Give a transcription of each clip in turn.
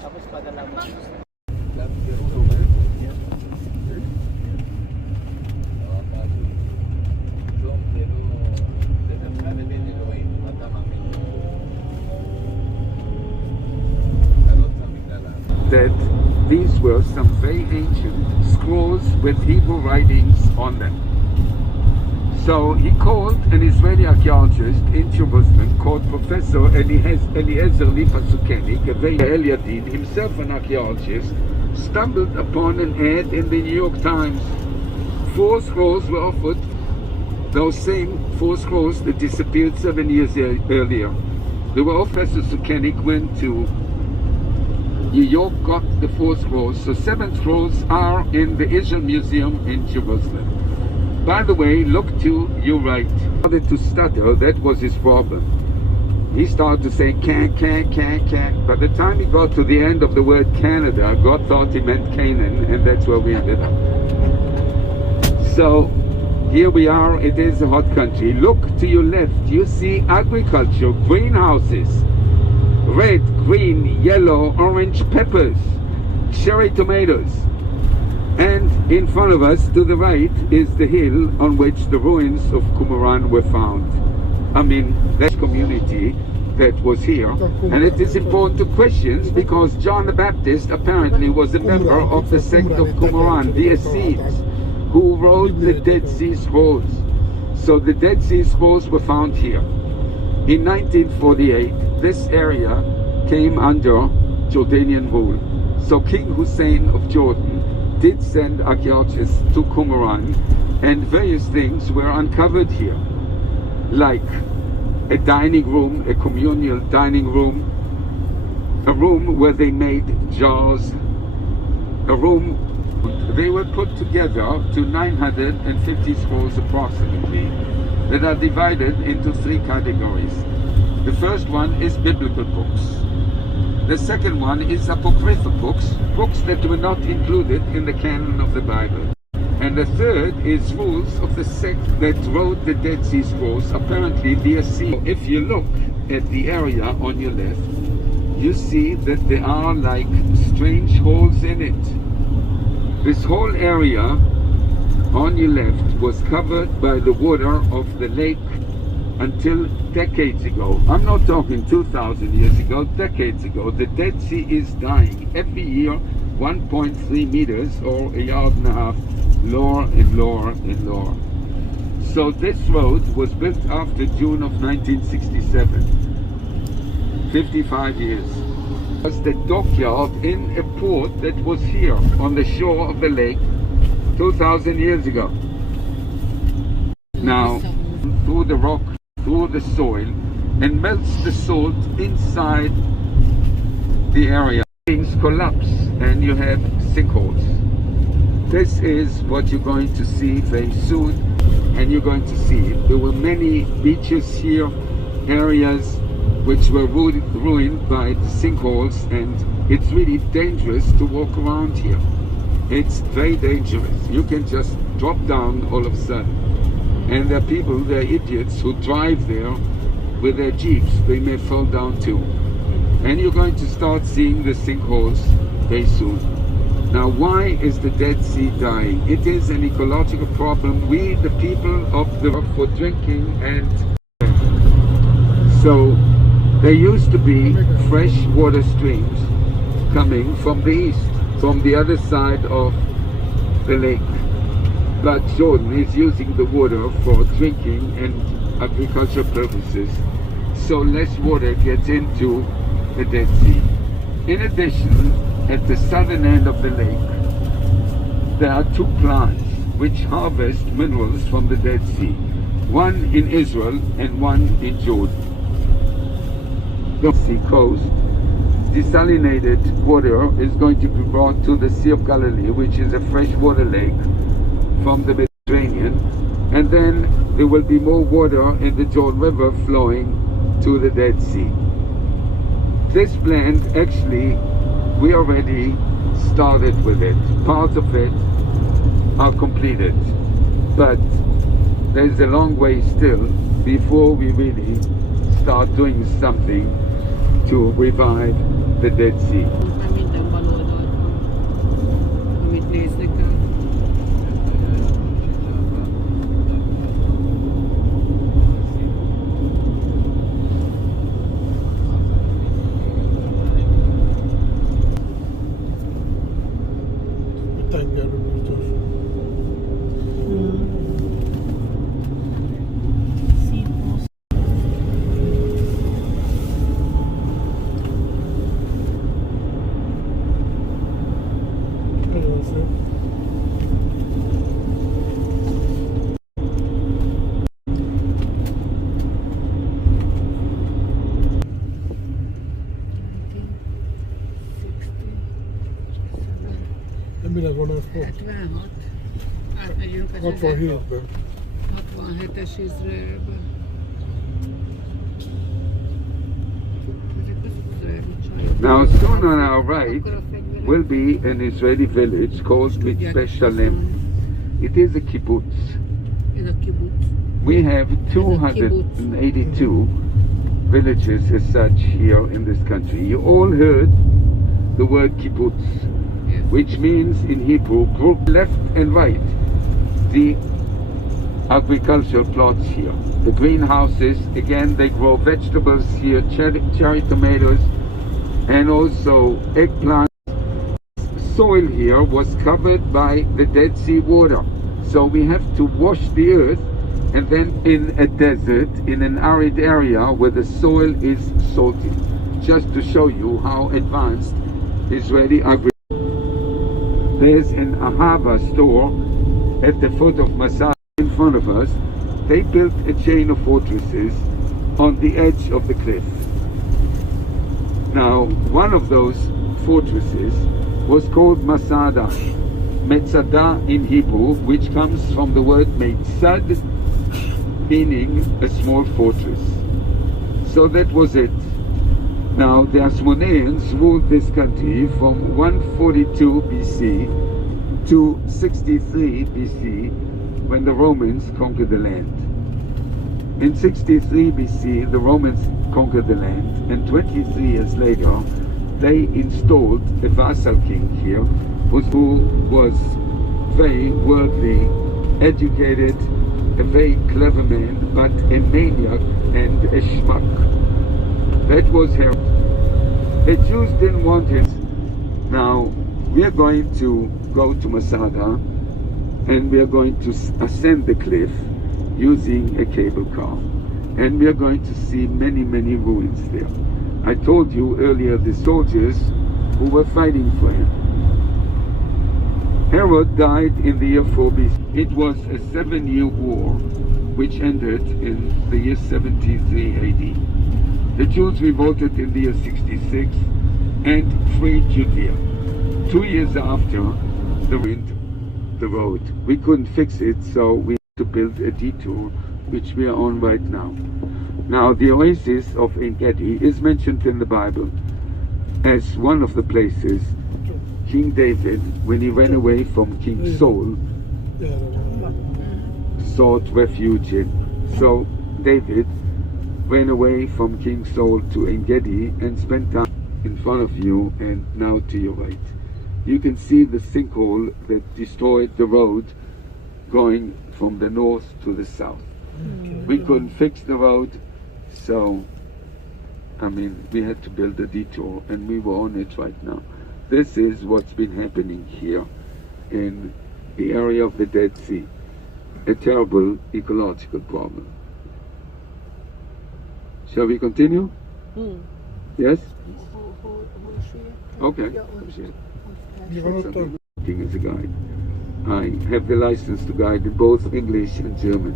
Tapos padala mo. That these were some very ancient scrolls with Hebrew writings on them. So he called an Israeli archaeologist in Jerusalem called Professor Eliezer Lipasukenik, Eliadin, himself an archaeologist, stumbled upon an ad in the New York Times. 4 scrolls were offered, those same 4 scrolls that disappeared 7 years earlier. The Professor Sukenik went to New York, got the 4 scrolls, so 7 scrolls are in the Israel Museum in Jerusalem. By the way, look to your right. He started to stutter, that was his problem. He started to say can. By the time he got to the end of the word Canada, God thought he meant Canaan, and that's where we ended up. So, here we are, it is a hot country. Look to your left, you see agriculture, greenhouses, red, green, yellow, orange peppers, cherry tomatoes. And in front of us, to the right, is the hill on which the ruins of Qumran were found. I mean, that community that was here. And it is important to questions because John the Baptist apparently was a member of the sect of Qumran, the Essenes, who wrote the Dead Sea Scrolls. So the Dead Sea Scrolls were found here. In 1948, this area came under Jordanian rule. So King Hussein of Jordan did send archaeologists to Qumran, and various things were uncovered here, like a dining room, a communal dining room, a room where they made jars, a room. They were put together to 950 scrolls approximately that are divided into 3 categories. The first one is biblical books. The second one is apocryphal books, books that were not included in the canon of the Bible. And the third is rules of the sect that wrote the Dead Sea Scrolls, apparently the Essenes. If you look at the area on your left, you see that there are like strange holes in it. This whole area on your left was covered by the water of the lake until decades ago. I'm not talking 2,000 years ago, decades ago. The Dead Sea is dying. Every year, 1.3 meters or a yard and a half, lower and lower and lower. So this road was built after June of 1967. 55 years. It was the dockyard in a port that was here on the shore of the lake 2,000 years ago. Now, through the rock, through the soil, and melts the salt inside the area. Things collapse and you have sinkholes. This is what you're going to see very soon, and you're going to see it. There were many beaches here, areas which were ruined by the sinkholes, and it's really dangerous to walk around here. It's very dangerous. You can just drop down all of a sudden. And there are people, there are idiots who drive there with their jeeps. They may fall down too. And you're going to start seeing the sinkholes very soon. Now, why is the Dead Sea dying? It is an ecological problem. We, the people of the for drinking, and so there used to be fresh water streams coming from the east, from the other side of the lake. But Jordan is using the water for drinking and agricultural purposes, so less water gets into the Dead Sea. In addition, at the southern end of the lake, there are two plants which harvest minerals from the Dead Sea, one in Israel and one in Jordan. The sea coast, desalinated water is going to be brought to the Sea of Galilee, which is a freshwater lake from the Mediterranean, and then there will be more water in the Jordan River flowing to the Dead Sea. This plant, actually, we already started with it. Parts of it are completed, but there's a long way still before we really start doing something to revive the Dead Sea. Millä vuonna olisi puhuttu? 76. Átmegyünk az 67-ben. 67-es Izraelbe. Now, soon on our right will be an Israeli village called Mitzpeh Shalem. It is a kibbutz. Ez a kibbutz. We have 282 villages as such here in this country. You all heard the word kibbutz, which means in Hebrew group left and right. The agricultural plots here, the greenhouses, again they grow vegetables here, cherry tomatoes, and also eggplants. Soil here was covered by the Dead Sea water, so we have to wash the earth, and then in a desert, in an arid area where the soil is salty, just to show you how advanced Israeli agriculture. There's an Ahava store at the foot of Masada in front of us. They built a chain of fortresses on the edge of the cliff. Now, one of those fortresses was called Masada, Masada in Hebrew, which comes from the word Meitzad, meaning a small fortress. So that was it. Now, the Hasmoneans ruled this country from 142 BC to 63 BC, when the Romans conquered the land. In 63 BC, the Romans conquered the land, and 23 years later, they installed a vassal king here, who was very worldly, educated, a very clever man, but a maniac and a schmuck. That was Herod. The Jews didn't want him. Now, we are going to go to Masada, and we are going to ascend the cliff using a cable car. And we are going to see many, many ruins there. I told you earlier the soldiers who were fighting for him. Herod died in the year 4 BC. It was a 7-year war which ended in the year 73 AD. The Jews revolted in the year 66 and freed Judea. 2 years after, the road. We couldn't fix it, so we had to build a detour, which we are on right now. Now, the oasis of En Gedi is mentioned in the Bible as one of the places King David, when he ran away from King Saul, sought refuge in. So David ran away from King Saul to En Gedi and spent time in front of you and now to your right. You can see the sinkhole that destroyed the road going from the north to the south. We couldn't fix the road, so we had to build a detour, and we were on it right now. This is what's been happening here in the area of the Dead Sea. A terrible ecological problem. Shall we continue? Yes? Okay. Acting as a guide. I have the license to guide in both English and German,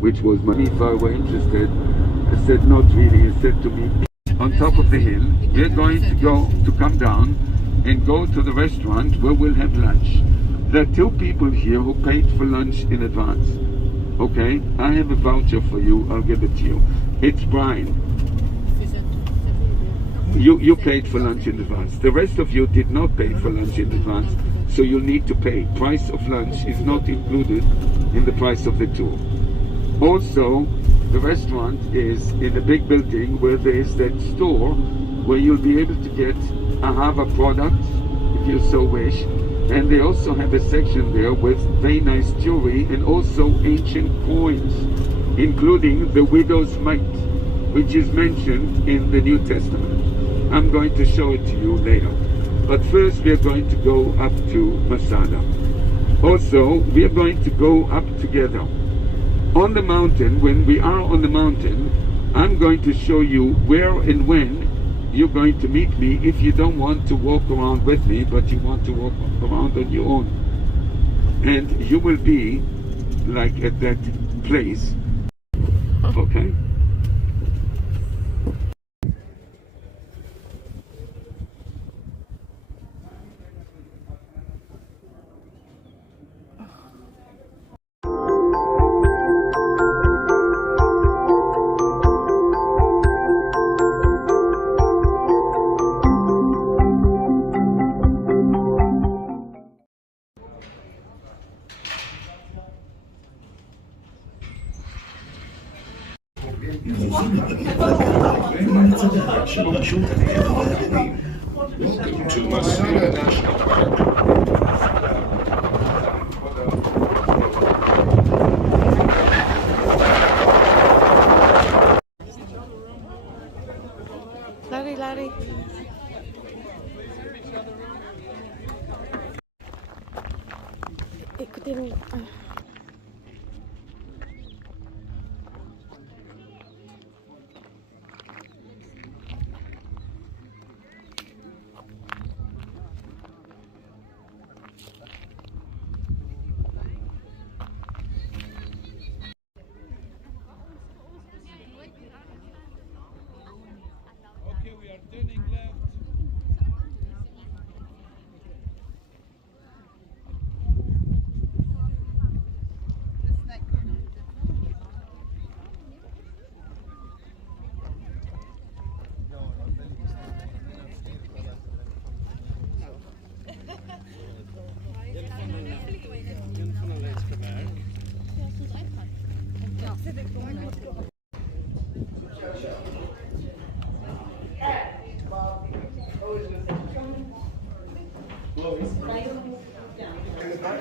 which was my... If I were interested, I said, not really. He said to me, on top of the hill, we're going to come down and go to the restaurant where we'll have lunch. There are 2 people here who paid for lunch in advance. Okay? I have a voucher for you. I'll give it to you. It's Brian. You paid for lunch in advance. The rest of you did not pay for lunch in advance, so you'll need to pay. Price of lunch is not included in the price of the tour. Also, the restaurant is in a big building where there is that store where you'll be able to get Ahava products, if you so wish. And they also have a section there with very nice jewelry and also ancient coins, including the widow's mite, which is mentioned in the New Testament. I'm going to show it to you later. But first we are going to go up to Masada. Also, we are going to go up together. On the mountain, when we are on the mountain, I'm going to show you where and when you're going to meet me if you don't want to walk around with me, but you want to walk around on your own. And you will be like at that place. Okay? Welcome to Masada National Park. Lari. Ikutin.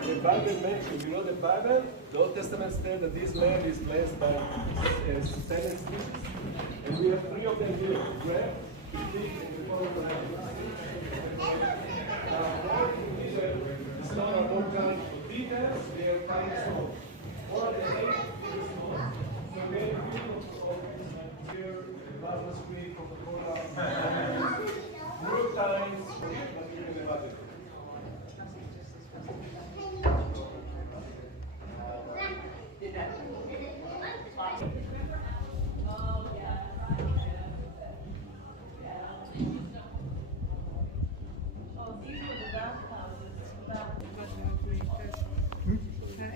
the Bible mentions, you know the Bible, the Old Testament says that this land is blessed by 7 species. And we have 3 of them here, bread, fish, and the common land. It's not a local details, they are kind of small. All the 8 is small. So many people of here, the plasma screen, Coca-Cola, New York Times, not even the Vatican.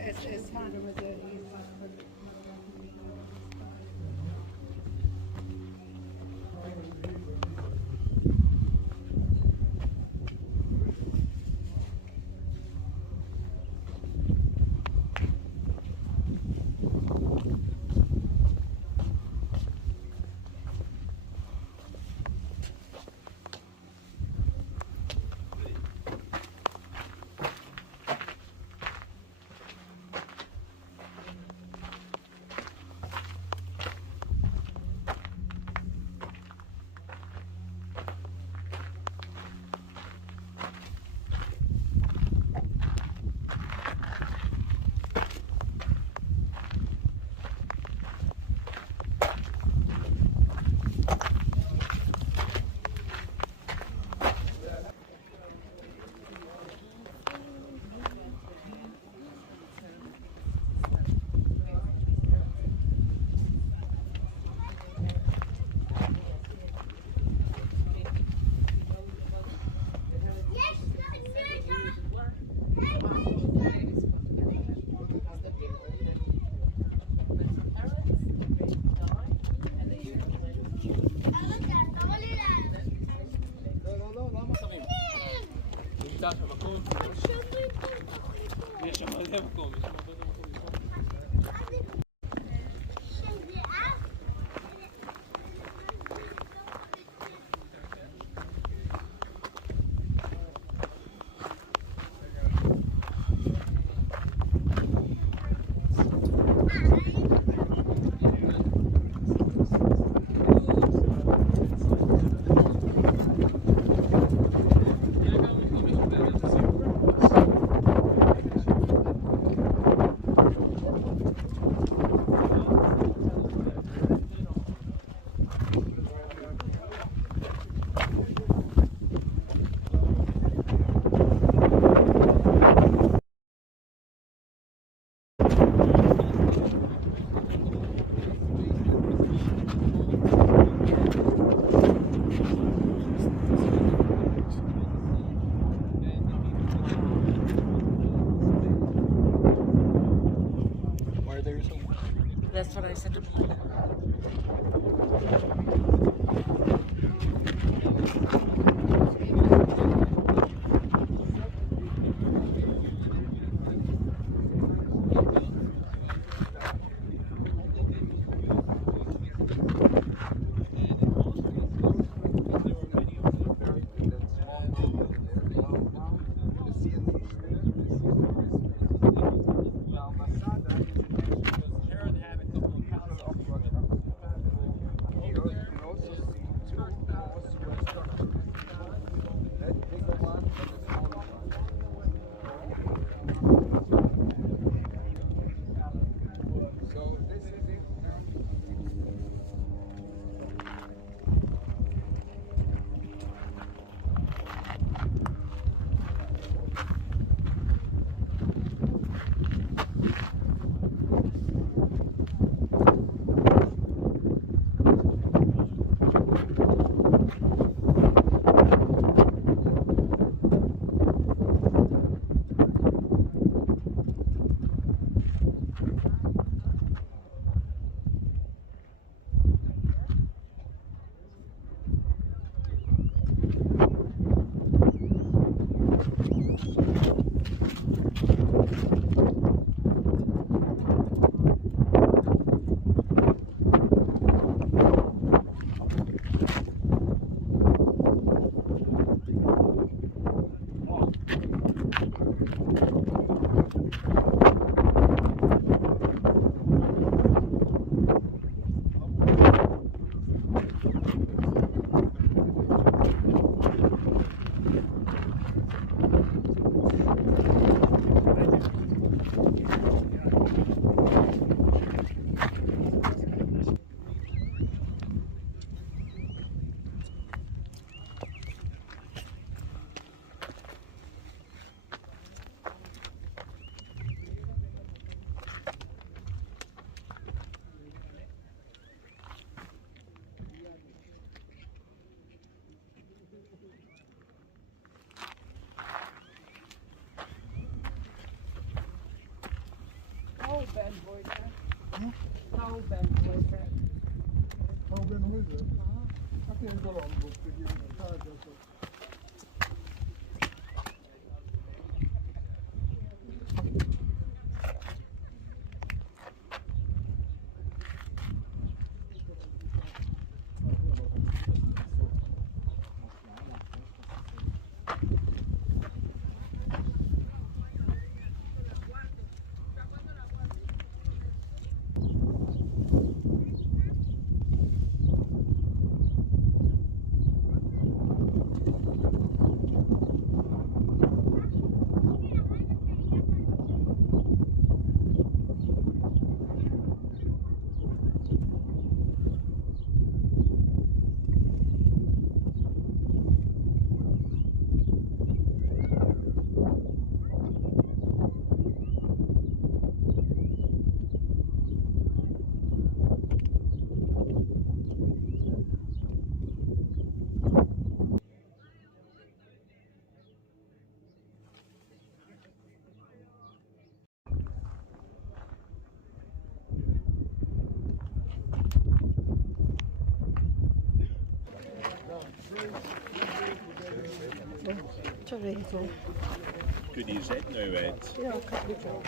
Es hangen met de יש שם מלא מקום, יש שם הרבה מקום לשמור. That's what I said to him. How Ben was that? How Ben was it? I can't go on book to give you a charge or so. Te weten. Kun je zet nu uit? Ja, ik heb het wel.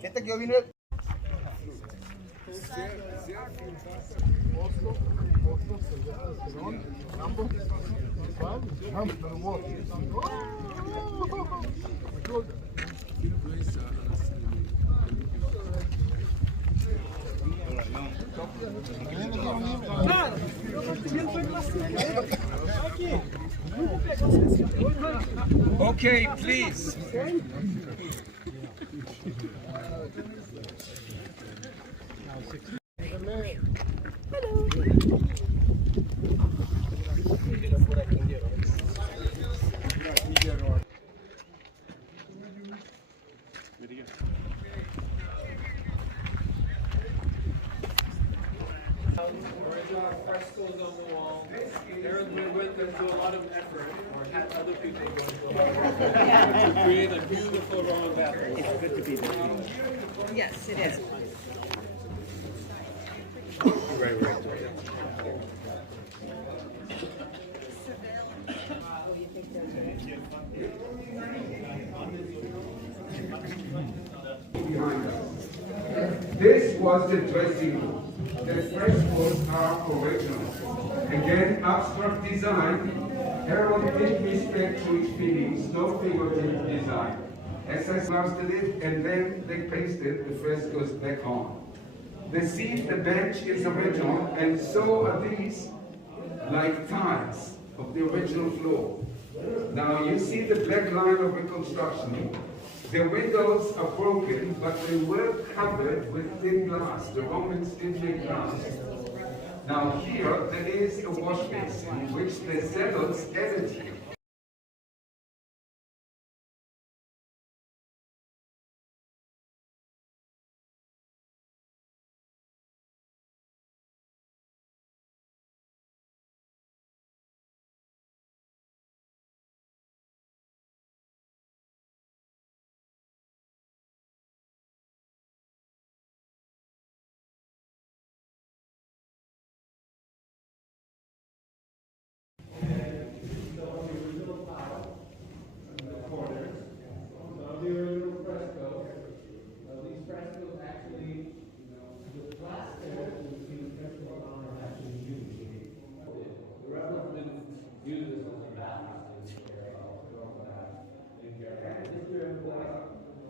Siente que yo vine. Okay, please. Frescoes on the wall. Aaron went into a lot of effort, or had other people go into a lot of effort to create a beautiful Roman bathroom. It's good to be there. Yes, it is. Right. was the dressing room. The frescoes are original. Again, abstract design, heralded respect to its feelings, no figurative design. SS mastered it, and then they pasted the frescoes back on. The seat, the bench is original, and so are these, like tiles of the original floor. Now you see the black line of reconstruction. The windows are broken, but they were covered with thin glass. The Romans did make glass. Now here, there is a wash basin, which the Zealots added here.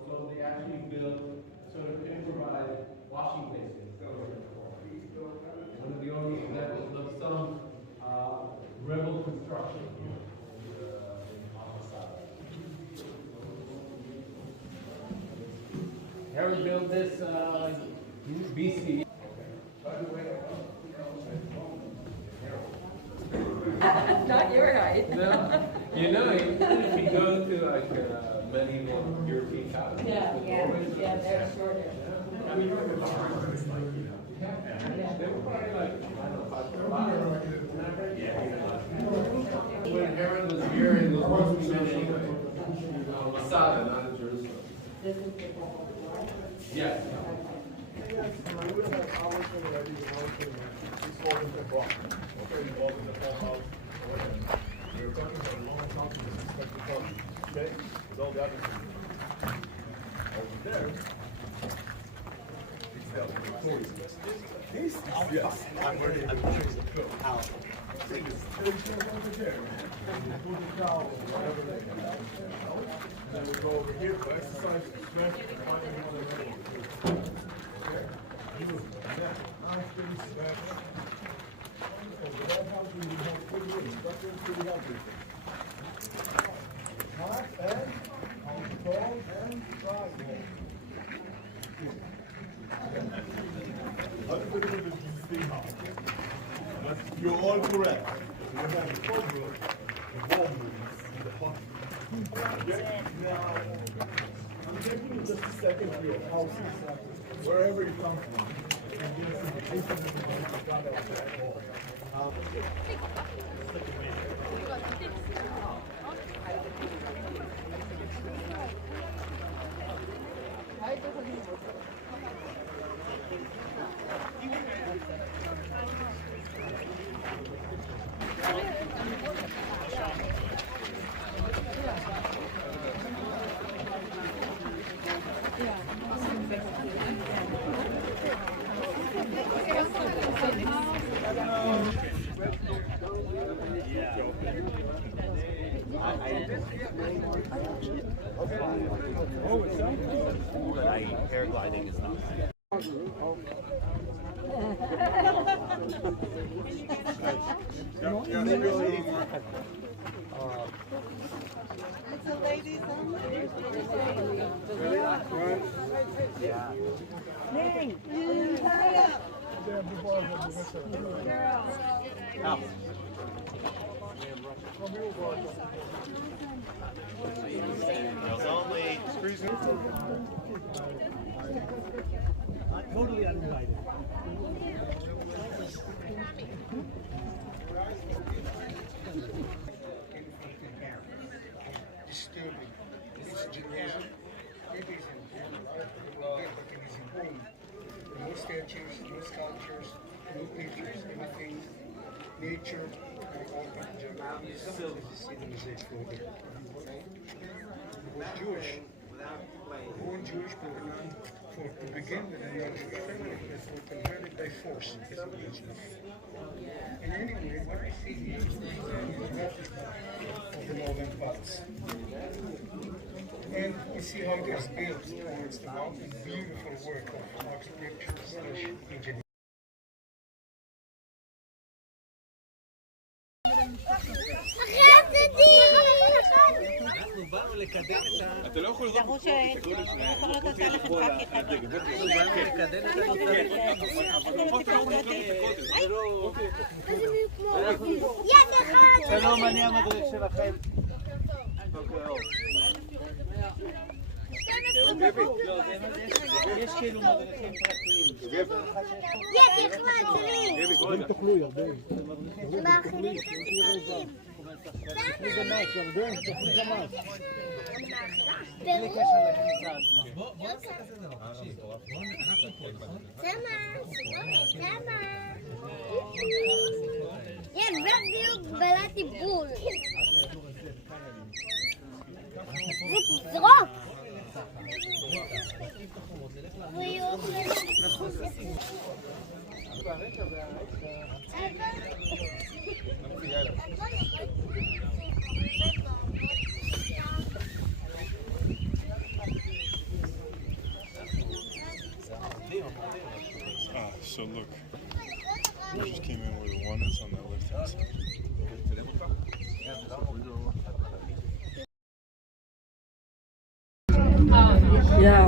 So they actually built sort of improvised washing basins. One of the only examples of some rebel construction on Masada. Herod built this BC. By the way, Not your height. no, you know, even if you go to like medieval European colonies, They're shorter. I mean, they were probably like, I don't know, when Herod was here, it was mostly in anyway. Masada, not in Jerusalem. Yes. Okay, with all that over there. Yes, I'm ready. I'm how. Over there. Put the towel, whatever they can. Then we go over here for exercise, strength, and finding one of them. Okay? You, nice, pretty stretch. So that helps you have good rhythm. That's pretty healthy. Hot and tall and dry. You're all correct. You have the front room, the wall movements, and the hot. Okay? Now, I'm taking you just a second to your houses, wherever you come from. And give us some indications of what you got out there. Paragliding is not. It's a ladies only. Girls only. Totally uninvited. Disturbing. This generation, it is everything is important. No statues, no sculptures, no pictures, everything, nature, and all that civilization further. Okay? He was Jewish, born Jewish, but to begin with, and then we were converted by force. And anyway, what we see here is the replica of the northern palace. And you see how it is built towards the mountain. Beautiful work of architecture/engineering. אתה לא יכול לראות פה, תסתכלו לשנייה, פה תהיה לבוא לדגל, פה תהיה לקדם את הנושא, אבל פה אתה לא יכול לקדם את הקודם. שלום, אני המדריך שלכם. יש כאילו מדריכים פרטיים. יש מדריך! הם תאכלו ירדן. אנחנו מתקדמים. תאכלו גם מס, ירדן, תאכלו גם מס. בלי קשר לכניסה עצמה. בוא נעשה כזה דבר, תקשיב. סמה. יש בדיוק בלעתי בול. זה תזרוק! So look, we just came in where the one is on that left hand side. Ja.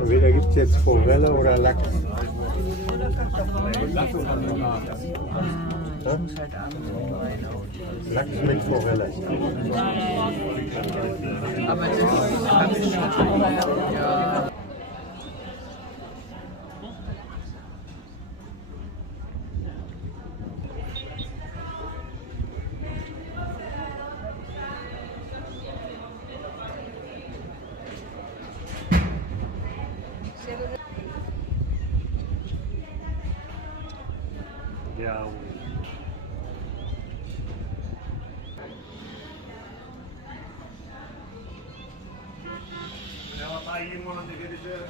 Entweder gibt es jetzt Forelle oder Lachs. Lachs mit Forelle. Aber das habe ich schon. Ja. Yeah. Ela tá aí, mano, deveria ser.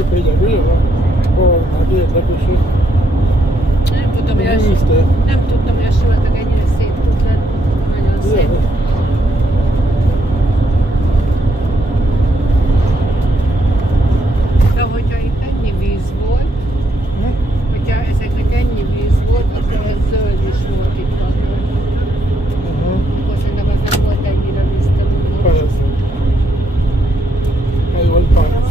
szép így a villa, hát érdekes, hogy Nem tudtam, hogy az, Műszter. nem tudtam, hogy a sivatag ennyire szép tud lenni. Nagyon szép. De hogyha itt ennyi víz volt, hogyha ezeknek ennyi víz volt, akkor ez zöld is volt itt akkor. Akkor szerintem az nem volt ennyire vízterület. Persze. Ez volt pansz.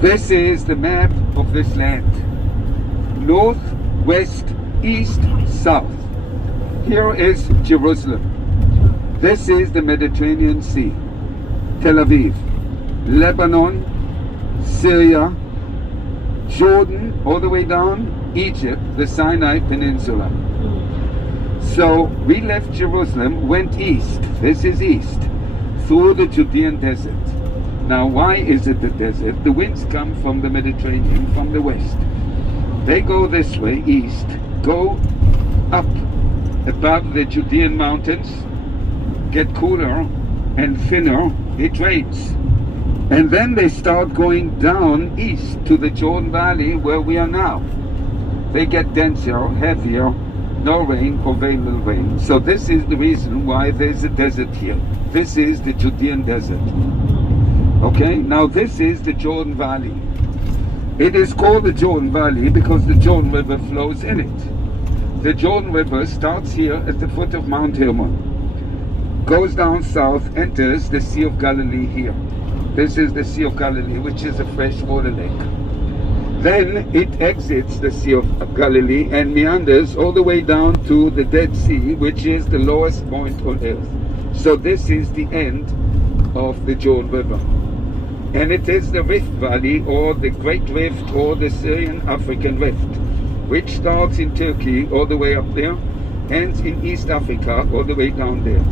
This is the map of this land. North, west, east, south. Here is Jerusalem. This is the Mediterranean Sea. Tel Aviv, Lebanon, Syria, Jordan, all the way down, Egypt, the Sinai Peninsula. So we left Jerusalem, went east, this is east, through the Judean desert. Now why is it the desert? The winds come from the Mediterranean, from the west. They go this way, east, go up above the Judean mountains, get cooler and thinner, it rains. And then they start going down east to the Jordan Valley where we are now. They get denser, heavier, no rain or very little rain. So this is the reason why there's a desert here. This is the Judean desert. Okay, now this is the Jordan Valley. It is called the Jordan Valley because the Jordan River flows in it. The Jordan River starts here at the foot of Mount Hermon, goes down south, enters the Sea of Galilee here. This is the Sea of Galilee, which is a freshwater lake. Then it exits the Sea of Galilee and meanders all the way down to the Dead Sea, which is the lowest point on earth. So this is the end of the Jordan River. And it is the Rift Valley, or the Great Rift, or the Syrian African Rift, which starts in Turkey all the way up there ends in East Africa all the way down there.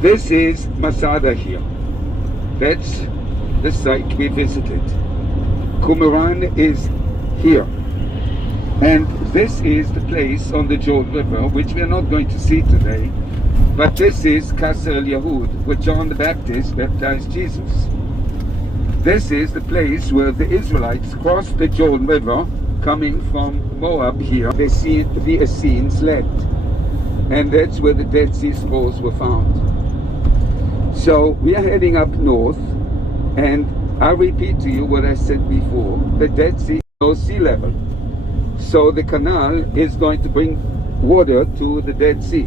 This is Masada here. That's the site we visited. Qumran is here. And this is the place on the Jordan River, which we are not going to see today, but this is Qasr al-Yahud, where John the Baptist baptized Jesus. This is the place where the Israelites crossed the Jordan River, coming from Moab here. The Essenes slept, and that's where the Dead Sea Scrolls were found. So we are heading up north, and I repeat to you what I said before. The Dead Sea is below sea level. So the canal is going to bring water to the Dead Sea.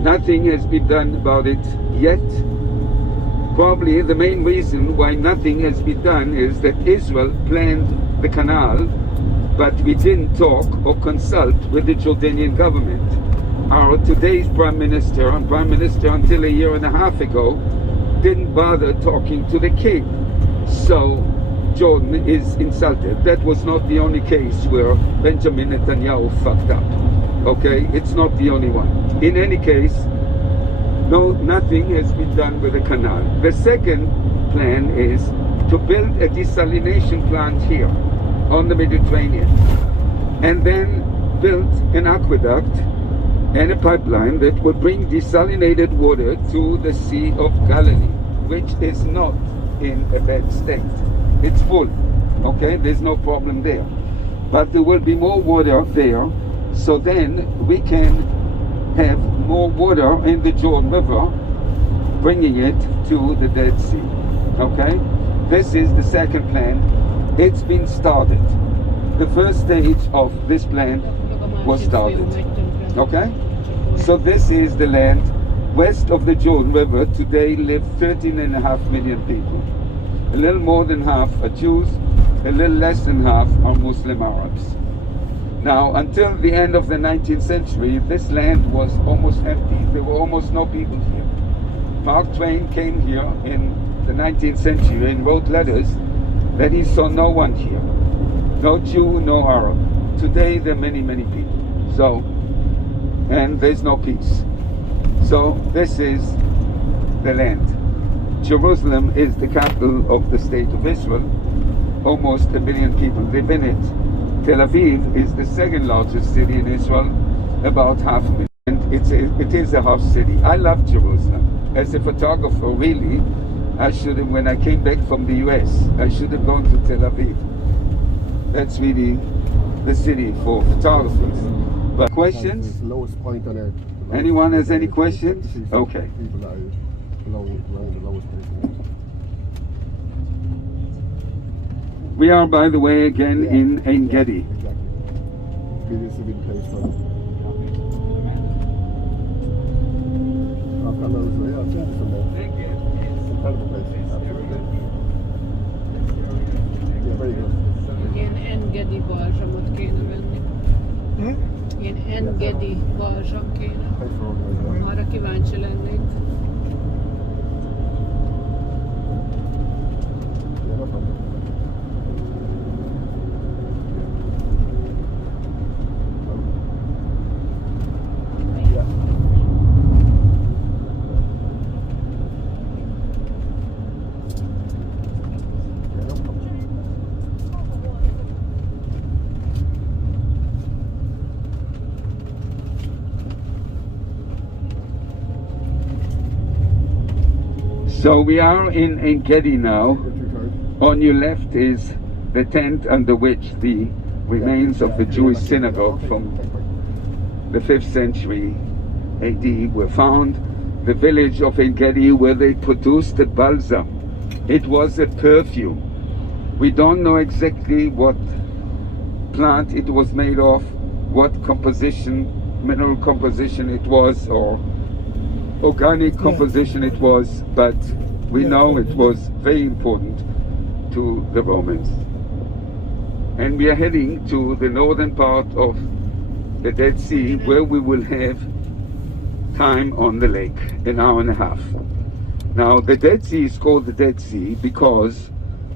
Nothing has been done about it yet. Probably the main reason why nothing has been done is that Israel planned the canal, but we didn't talk or consult with the Jordanian government. Our today's Prime Minister and Prime Minister until a year and a half ago didn't bother talking to the king. So Jordan is insulted. That was not the only case where Benjamin Netanyahu fucked up. Okay, it's not the only one. In any case, no, nothing has been done with the canal. The second plan is to build a desalination plant here on the Mediterranean, and then build an aqueduct and a pipeline that would bring desalinated water to the Sea of Galilee, which is not in a bad state. It's full, okay? There's no problem there. But there will be more water there, so then we can have more water in the Jordan River, bringing it to the Dead Sea, okay? This is the second plan. It's been started. The first stage of this plan was started, okay? So this is the land west of the Jordan River. Today live 13.5 million people. A little more than half are Jews, a little less than half are Muslim Arabs. Now, until the end of the 19th century, this land was almost empty. There were almost no people here. Mark Twain came here in the 19th century and wrote letters that he saw no one here. No Jew, no Arab. Today there are many, many people. So, and there's no peace. So this is the land. Jerusalem is the capital of the state of Israel. Almost 1 billion people live in it. Tel Aviv is the second largest city in Israel, about 500,000. And it is a half city. I love Jerusalem. As a photographer, really, I should have, when I came back from the US, I should have gone to Tel Aviv. That's really the city for photographers. But questions? Lowest point on earth. Anyone has any questions? Okay. People that are around the lowest point. We are, by the way, again in Ein Gedi. Exactly. This is a big place for them. Incredible place. Absolutely. Yeah, very good. Ilyen engedi balzsamot kéne venni. Ilyen engedi balzsam kéne. Arra kíváncsi lennék. So we are in Ein Gedi now. On your left is the tent under which the remains of the Jewish synagogue from the 5th century AD were found. The village of Ein Gedi where they produced the balsam. It was a perfume. We don't know exactly what plant it was made of, what composition, mineral composition it was, or organic composition it was, but we know it was very important to the Romans. And we are heading to the northern part of the Dead Sea, where we will have time on the lake, an hour and a half. Now, the Dead Sea is called the Dead Sea because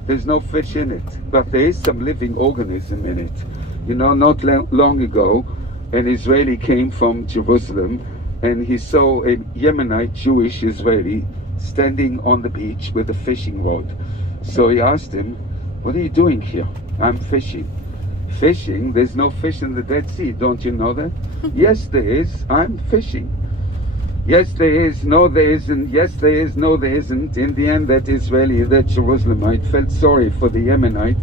there's no fish in it, but there is some living organism in it. You know, not long ago, an Israeli came from Jerusalem, and he saw a Yemenite Jewish Israeli standing on the beach with a fishing rod. So he asked him, "What are you doing here?" "I'm fishing." "Fishing? There's no fish in the Dead Sea, don't you know that?" "Yes, there is. I'm fishing." "Yes, there is. No, there isn't. Yes, there is. No, there isn't." In the end, that Israeli, that Jerusalemite, felt sorry for the Yemenite,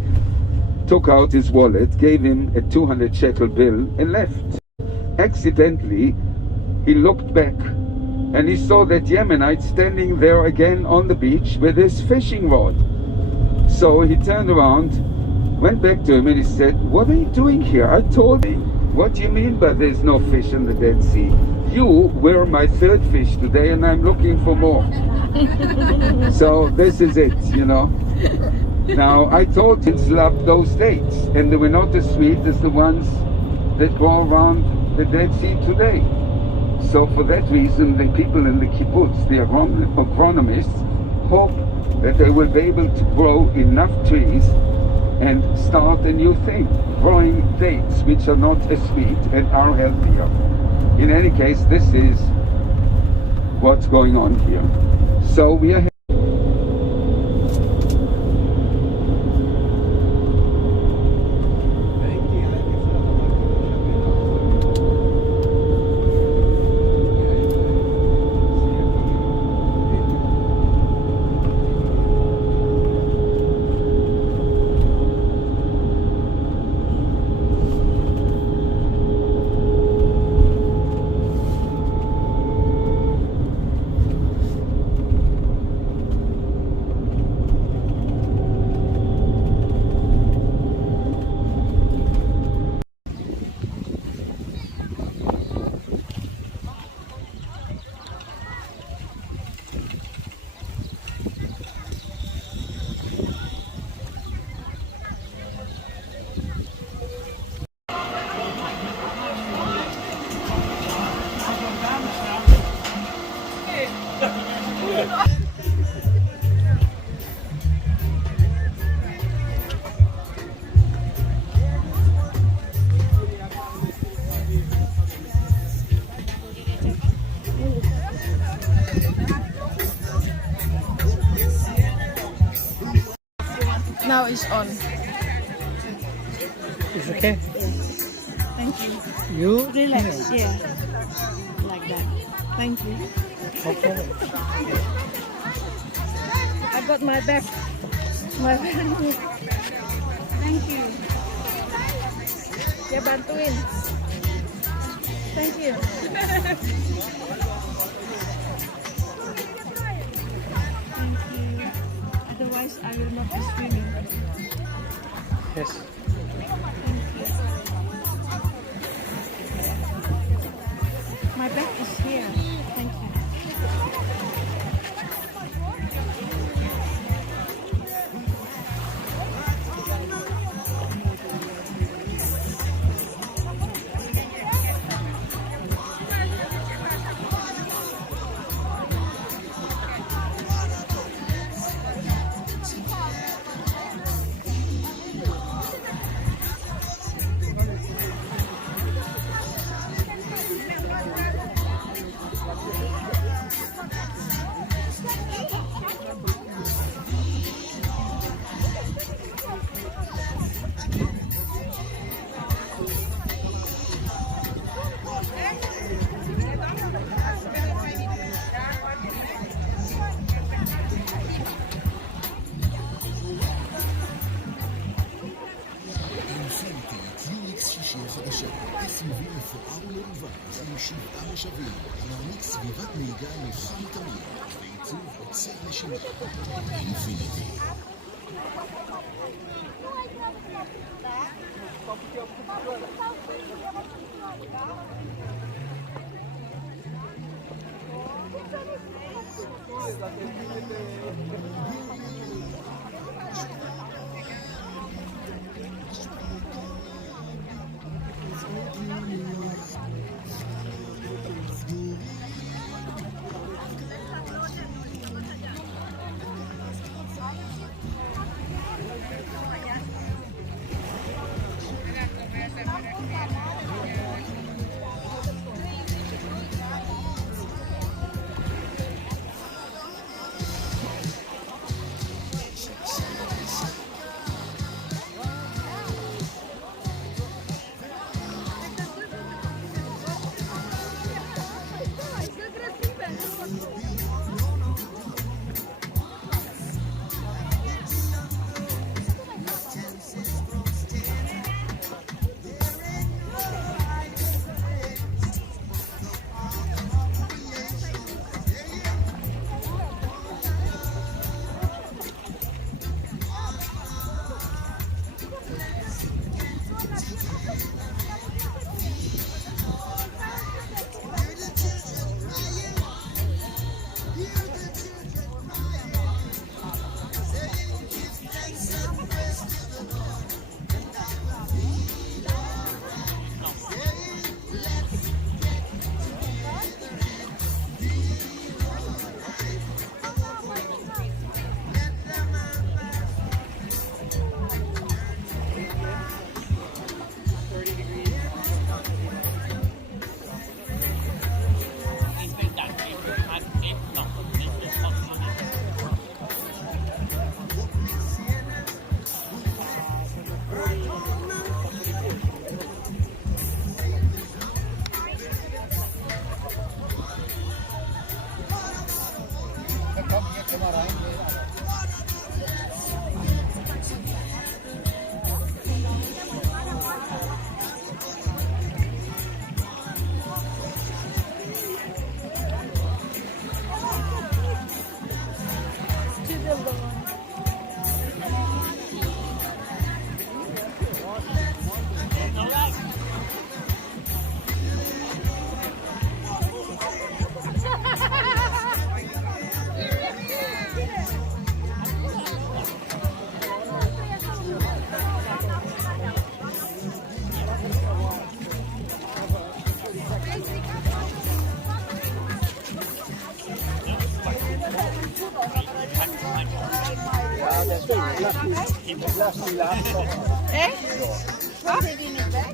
took out his wallet, gave him a 200 shekel bill, and left. Accidentally, he looked back, and he saw that Yemenite standing there again on the beach with his fishing rod. So he turned around, went back to him, and he said, "What are you doing here? I told you." "What do you mean by there's no fish in the Dead Sea? You were my third fish today, and I'm looking for more." So this is it, you know. Now, I told kids loved those dates, and they were not as sweet as the ones that go around the Dead Sea today. So for that reason, the people in the kibbutz, the agronomists, hope that they will be able to grow enough trees and start a new thing, growing dates which are not as sweet and are healthier. In any case, this is what's going on here. So we are Now it's on. It's okay. Thank you. You Relax. Yeah. Like that. Thank you. Okay. I got my back. My back. Thank you. Ya bantuin. Thank you. Thank you. Otherwise, I will not be swimming. Yes. My bag is here. Thank you. SUV מפואר ומרווח עם 7 מושבים, המעניק סביבת נהיגה נוחה מתמיד ועיצוב עוצר נשימה. אינפיניטי. Echt? Wat? Zit hij niet weg?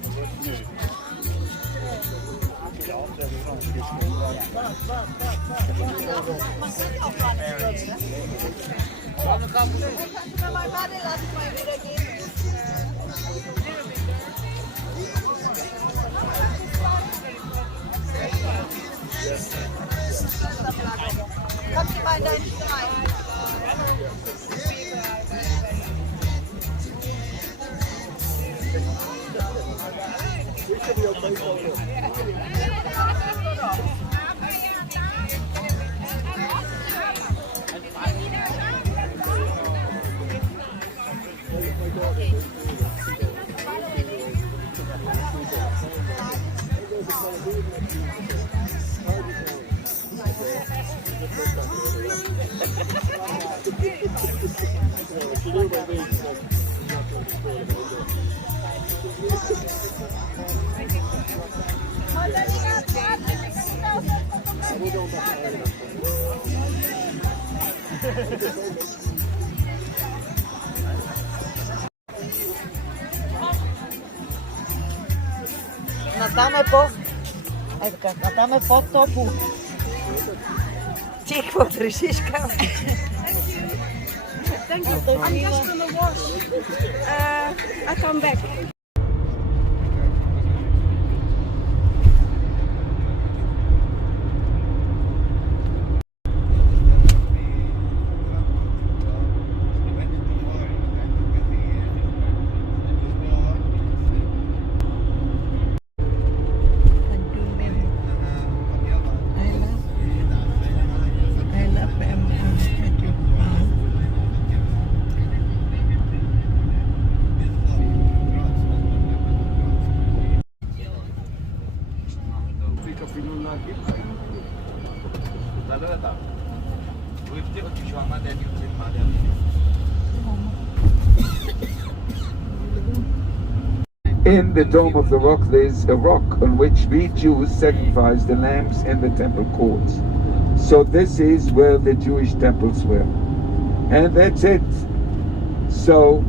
Kannst du mal deinen Stein? Natamme foto po. Check for Francisca. Thank you. I'm just gonna wash. I come back. In the dome of the rock, there's a rock on which we Jews sacrifice the lambs in the temple courts. So this is where the Jewish temples were. And that's it. So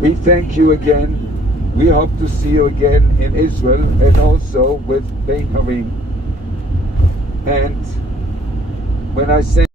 we thank you again. We hope to see you again in Israel and also with Bein Harim. And when I say